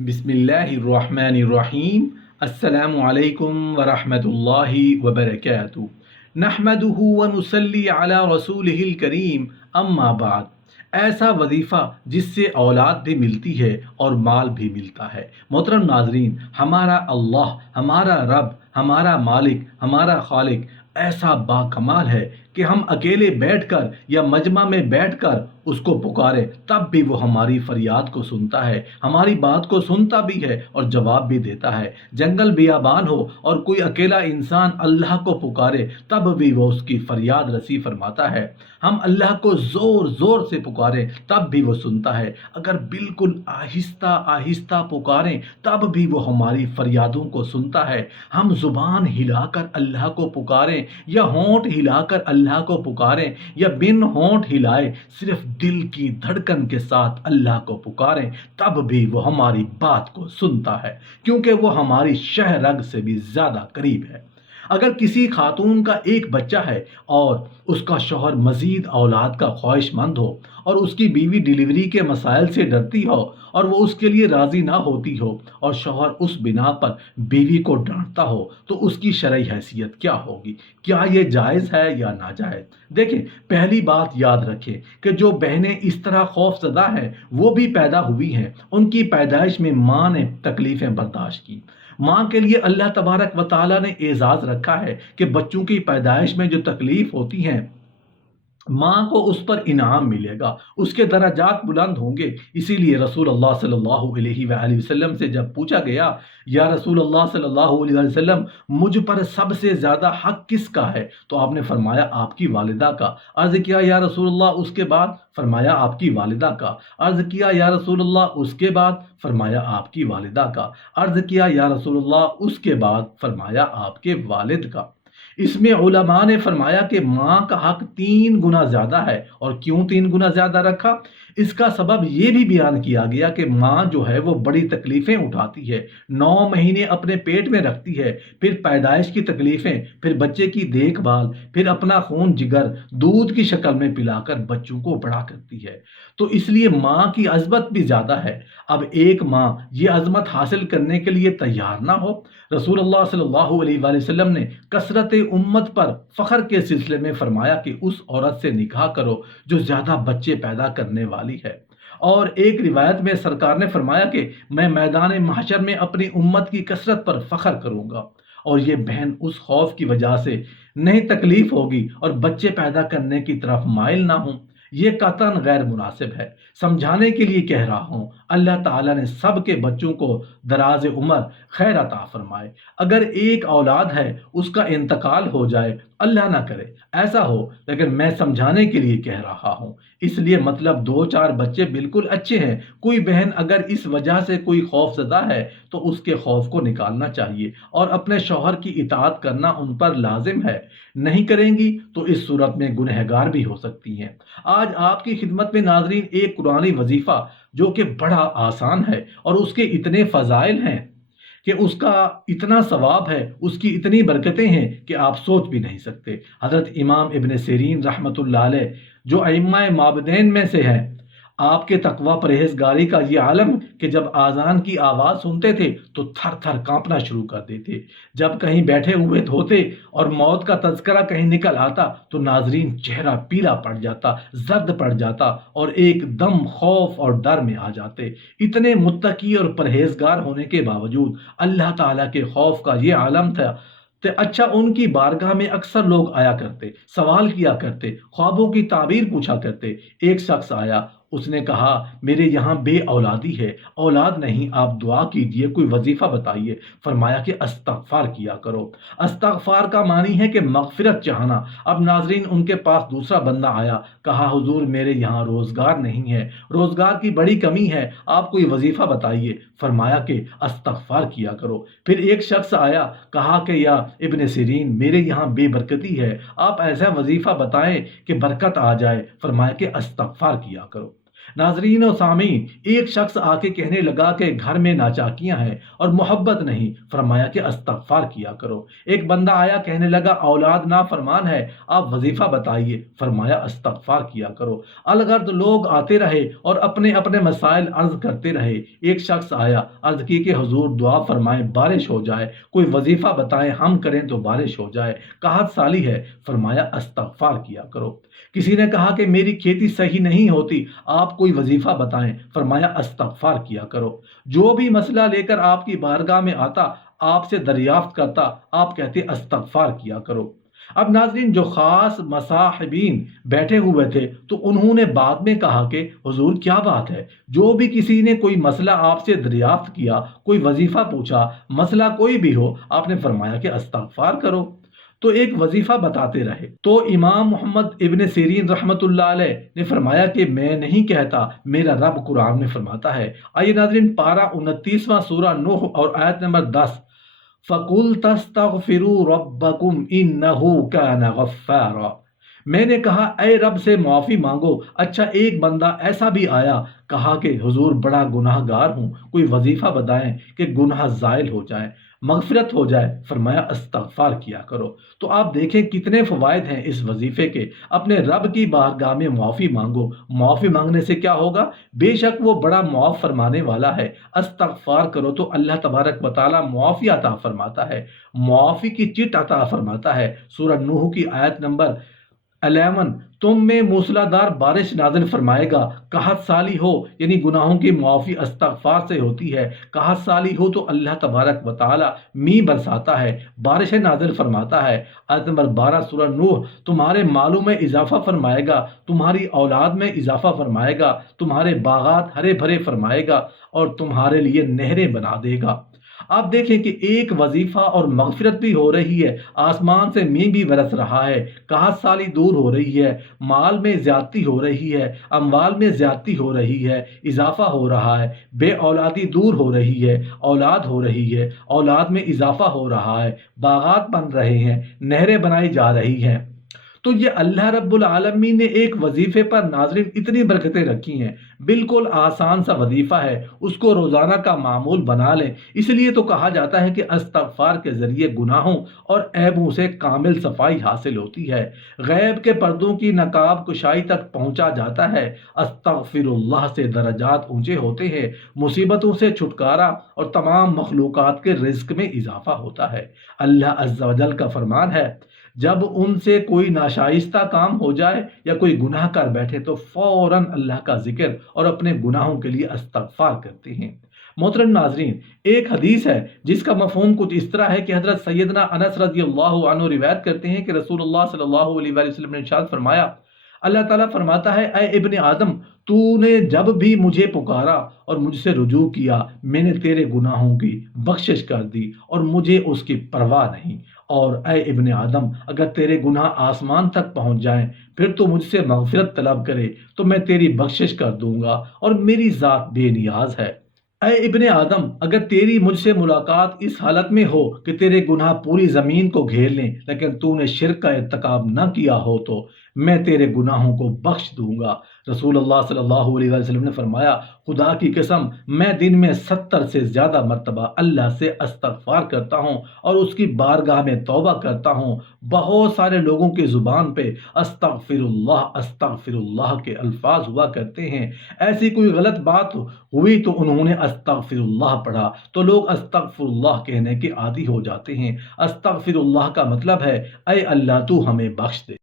बिस्मिल्लाहिर्रहमानिर्रहीम। अस्सलामु अलैकुम वरहमतुल्लाहि वबरकातुहू। नहमदुहु व नुसल्ली अला रसूलिहिल करीम, अम्मा बाद। ऐसा वजीफ़ा जिससे औलाद भी मिलती है और माल भी मिलता है। मोहतरम नाजरीन, हमारा अल्लाह, हमारा रब, हमारा मालिक, हमारा खालिक ऐसा बाकमाल है कि हम अकेले बैठकर या मजमा में बैठकर उसको पुकारें तब भी वो हमारी फरियाद को सुनता है, हमारी बात को सुनता भी है और जवाब भी देता है। जंगल बियाबान हो और कोई अकेला इंसान अल्लाह को पुकारे तब भी वो उसकी फरियाद रसी फरमाता है। हम अल्लाह को ज़ोर ज़ोर से पुकारें तब भी वो सुनता है। अगर बिल्कुल आहिस्ता आहिस्ता पुकारें तब भी वो हमारी फरियादों को सुनता है। हम ज़ुबान हिलाकर अल्लाह को पुकारें या होंठ हिलाकर अल्लाह को पुकारें या बिन होंठ हिलाए सिर्फ दिल की धड़कन के साथ अल्लाह को पुकारें तब भी वो हमारी बात को सुनता है, क्योंकि वो हमारी शह रग से भी ज़्यादा करीब है। अगर किसी खातून का एक बच्चा है और उसका शौहर मज़ीद औलाद का ख्वाहिशमंद हो और उसकी बीवी डिलीवरी के मसाइल से डरती हो और वो उसके लिए राज़ी ना होती हो और शौहर उस बिना पर बीवी को डांटता हो, तो उसकी शरई हैसियत क्या होगी? क्या ये जायज़ है या नाजायज़? देखें, पहली बात याद रखें कि जो बहनें इस तरह खौफज़दा हैं वो भी पैदा हुई हैं। उनकी पैदाइश में माँ ने तकलीफ़ें बर्दाश्त की। माँ के लिए अल्लाह तबारक व तआला ने एजाज़ रखा है कि बच्चों की पैदाइश में जो तकलीफ़ होती हैं, माँ को उस पर इनाम मिलेगा, उसके दराजात बुलंद होंगे। इसीलिए रसूल अल्लाह सल्लल्लाहु अलैहि वसल्लम से जब पूछा गया, या रसूल अल्लाह सल्लल्लाहु अलैहि वसल्लम, मुझ पर सबसे ज़्यादा हक किसका है? तो आपने फरमाया आपकी वालिदा का। अर्ज़ किया या रसूल अल्लाह उसके बाद? फरमाया आपकी वालिदा का। अर्ज़ किया या रसूल अल्लाह उसके बाद? फरमाया आपकी वालिदा का। अर्ज़ किया या रसूल अल्लाह उसके बाद? फरमाया आपके वालिद का। इसमें उलमा ने फरमाया कि माँ का हक 3 गुना ज़्यादा है। और क्यों 3 गुना ज़्यादा रखा? इसका सबब ये भी बयान किया गया कि माँ जो है वो बड़ी तकलीफ़ें उठाती है, 9 महीने अपने पेट में रखती है, फिर पैदाइश की तकलीफ़ें, फिर बच्चे की देखभाल, फिर अपना खून जिगर दूध की शक्ल में पिलाकर बच्चों को बड़ा करती है। तो इसलिए माँ की अज़मत भी ज़्यादा है। अब एक माँ ये अज़मत हासिल करने के लिए तैयार ना हो। रसूलुल्लाह सल्लल्लाहु अलैहि वसल्लम ने कसरत उम्मत पर फ़ख्र के सिलसिले में फरमाया कि उस औरत से निकाह करो जो ज़्यादा बच्चे पैदा करने वाली है। और एक रिवायत में सरकार ने फरमाया कि मैं मैदान महशर में अपनी उम्मत की कसरत पर फ़ख्र करूँगा। और ये बहन उस खौफ की वजह से नहीं तकलीफ़ होगी और बच्चे पैदा करने की तरफ माइल ना हूँ। ये कतन गैर मुनासिब है। समझाने के लिए कह रहा हूँ, अल्लाह ताला ने सब के बच्चों को दराज उम्र खैर अता फरमाए। अगर एक औलाद है उसका इंतकाल हो जाए, अल्लाह ना करे ऐसा हो, लेकिन मैं समझाने के लिए कह रहा हूँ। इसलिए मतलब 2-4 बच्चे बिल्कुल अच्छे हैं। कोई बहन अगर इस वजह से कोई खौफज़दा है तो उसके खौफ को निकालना चाहिए और अपने शौहर की इताअत करना उन पर लाजिम है। नहीं करेंगी तो इस सूरत में गुनहगार भी हो सकती हैं। आज आपकी खिदमत में नाज़रीन एक कुरानी वजीफ़ा जो कि बड़ा आसान है और उसके इतने फ़ज़ाइल हैं कि उसका इतना सवाब है, उसकी इतनी बरकतें हैं कि आप सोच भी नहीं सकते। हज़रत इमाम इब्न सीरीन रहमतुल्लाह अलैह जो अइम्मा माबदैन में से हैं, आपके तकवा परहेजगारी का ये आलम कि जब आज़ान की आवाज़ सुनते थे तो थर थर कांपना शुरू कर देते। जब कहीं बैठे हुए होते और मौत का तज़किरा कहीं निकल आता तो नाजरीन चेहरा पीला पड़ जाता, जर्द पड़ जाता और एकदम खौफ और डर में आ जाते। इतने मुत्तकी और परहेजगार होने के बावजूद अल्लाह ताला के खौफ का ये आलम था। तो अच्छा, उनकी बारगाह में अक्सर लोग आया करते, सवाल किया करते, ख्वाबों की ताबीर पूछा करते। एक शख्स आया, उसने कहा मेरे यहाँ बे औलादी है, औलाद नहीं, आप दुआ कीजिए, कोई वजीफ़ा बताइए। फरमाया कि अस्तगफार किया करो। अस्तगफार का मानी है कि मगफिरत चाहना। अब नाजरीन उनके पास दूसरा बंदा आया, कहा हुजूर मेरे यहाँ रोज़गार नहीं है, रोज़गार की बड़ी कमी है, आप कोई वजीफ़ा बताइए। फरमाया कि अस्तगफार किया करो। फिर एक शख्स आया, कहा कि या इब्न सीरीन मेरे यहाँ बेबरकती है, आप ऐसा वजीफ़ा बताएं कि बरकत आ जाए। फरमाया कि अस्तगफार किया करो। नाजरीन और सामीन, एक शख्स आके कहने लगा कि घर में नाचाकियां हैं और मोहब्बत नहीं। फरमाया कि अस्तगफार किया करो। एक बंदा आया, कहने लगा औलाद ना फरमान है, आप वजीफा बताइए। फरमाया अस्तगफार किया करो। अलगर्द लोग आते रहे और अपने अपने मसाइल अर्ज करते रहे। एक शख्स आया, अर्ज की कि हुजूर दुआ फरमाएं बारिश हो जाए, कोई वजीफा बताएं हम करें तो बारिश हो जाए, कहत साली है। फरमाया अस्तगफार किया करो। किसी ने कहा कि मेरी खेती सही नहीं होती, आप कोई वजीफा बताएं। फरमाया अस्तगफार किया करो। जो भी मसला लेकर आपकी बारगाह में आता, आपसे दरियाफ्त करता, आप कहते अस्तगफार किया करो। अब नाज़रीन, जो ख़ास मसाहिबीन बैठे हुए थे तो उन्होंने बाद में कहा कि हुजूर क्या बात है, जो भी किसी ने कोई मसला आपसे दरियाफ्त किया, कोई वजीफ़ा पूछा, मसला कोई भी हो, आपने फरमाया कि अस्तगफार करो। तो एक वजीफा बताते रहे। तो इमाम मोहम्मद इब्न सीरीन रहमतुल्लाह अलैह ने फरमाया कि मैं नहीं कहता, मेरा रब कुरान में फरमाता है। आइए नाज़रीन, पारा 29वां सूरा नूह और आयत नंबर 10, फ़कुल तस्तगफिरू रब्बकुम इन्नहु कान गफ्फारा। मैंने कहा ए रब से माफ़ी मांगो। अच्छा, एक बंदा ऐसा भी आया, कहा कि हुजूर बड़ा गुनाहगार हूँ, कोई वजीफ़ा बताएं कि गुनाह ज़ाइल हो जाए, मगफिरत हो जाए। फरमाया अस्तगफार किया करो। तो आप देखें कितने फ़वाइद हैं इस वजीफ़े के। अपने रब की बारगाह में माफ़ी मांगो। माफ़ी मांगने से क्या होगा, बेशक वो बड़ा मुआफ़ फरमाने वाला है। अस्तगफार करो तो अल्लाह तबारक व तआला मुआफ़ी अता फरमाता है, मुआफ़ी की चिट अता फरमाता है। सूरह नूह की आयत नंबर 11, तुम में मूसलाधार बारिश नाजिल फरमाएगा, कहत साली हो, यानी गुनाहों की मुआफ़ी अस्तगफार से होती है। कहत साली हो तो अल्लाह तबारक व तआला मी बरसाता है, बारिशें नाजिल फरमाता है। आयत नंबर 12 सूरह नूह, तुम्हारे मालों में इजाफा फरमाएगा, तुम्हारी औलाद में इजाफा फरमाएगा, तुम्हारे बागात हरे भरे फरमाएगा और तुम्हारे लिए नहरें बना देगा। आप देखें कि एक वजीफा और मगफिरत भी हो रही है, आसमान से मींह भी बरस रहा है, कहत साली दूर हो रही है, माल में ज्यादती हो रही है, अमवाल में ज्यादती हो रही है, इजाफा हो रहा है, बे औलादी दूर हो रही है, औलाद हो रही है, औलाद में इजाफा हो रहा है, बागात बन रहे हैं, नहरें बनाई जा रही हैं। तो ये अल्लाह रब्बुल आलमीन ने एक वजीफे पर नाज़रीन इतनी बरकतें रखी हैं। बिल्कुल आसान सा वजीफा है, उसको रोज़ाना का मामूल बना लें। इसलिए तो कहा जाता है कि अस्तगफार के ज़रिए गुनाहों और ऐबों से कामिल सफाई हासिल होती है, गैब के पर्दों की नकाब कुशाई तक पहुँचा जाता है। अस्तगफिरुल्लाह से दरजात ऊँचे होते हैं, मुसीबतों से छुटकारा और तमाम मखलूक़ात के रिज़्क़ में इजाफ़ा होता है। अल्लाह अज़्ज़ा व जल का फरमान है, जब उनसे कोई नाशाइस्ता काम हो जाए या कोई गुनाह कर बैठे तो फौरन अल्लाह का जिक्र और अपने गुनाहों के लिए अस्तगफार करते हैं। मोहतरम नाजरीन, एक हदीस है जिसका मफहूम कुछ इस तरह है कि हज़रत सैयदना अनस रज़ियल्लाहु अन्हु रिवायत करते हैं कि रसूलुल्लाह सल्लल्लाहु अलैहि वसल्लम ने इरशाद फरमाया, अल्लाह ताला फरमाता है, ए इब्ने आदम, तूने जब भी मुझे पुकारा और मुझसे रुजू किया, मैंने तेरे गुनाहों की बख्शिश कर दी और मुझे उसकी परवाह नहीं। और ए इब्ने आदम, अगर तेरे गुनाह आसमान तक पहुंच जाएं, फिर तो मुझसे मगफिरत तलब करे तो मैं तेरी बख्शिश कर दूंगा और मेरी ज़ात बेनियाज है। ऐ इब्ने आदम, अगर तेरी मुझसे मुलाकात इस हालत में हो कि तेरे गुनाह पूरी ज़मीन को घेर लें, लेकिन तूने शिर्क का इर्तिकाब न किया हो, तो मैं तेरे गुनाहों को बख्श दूंगा। रसूलुल्लाह सल्लल्लाहु अलैहि वसल्लम ने फरमाया, खुदा की कसम, मैं दिन में 70 से ज़्यादा मरतबा अल्लाह से अस्तगफार करता हूँ और उसकी बारगाह में तौबा करता हूँ। बहुत सारे लोगों की ज़ुबान पे अस्तगफिरुल्लाह के अल्फाज हुआ करते हैं। ऐसी कोई गलत बात हुई तो उन्होंने अस्तगफिरुल्लाह पढ़ा तो लोग अस्तगफिरुल्लाह कहने के आदी हो जाते हैं। अस्तगफिरुल्लाह का मतलब है, ऐ अल्लाह तू हमें बख्श दे।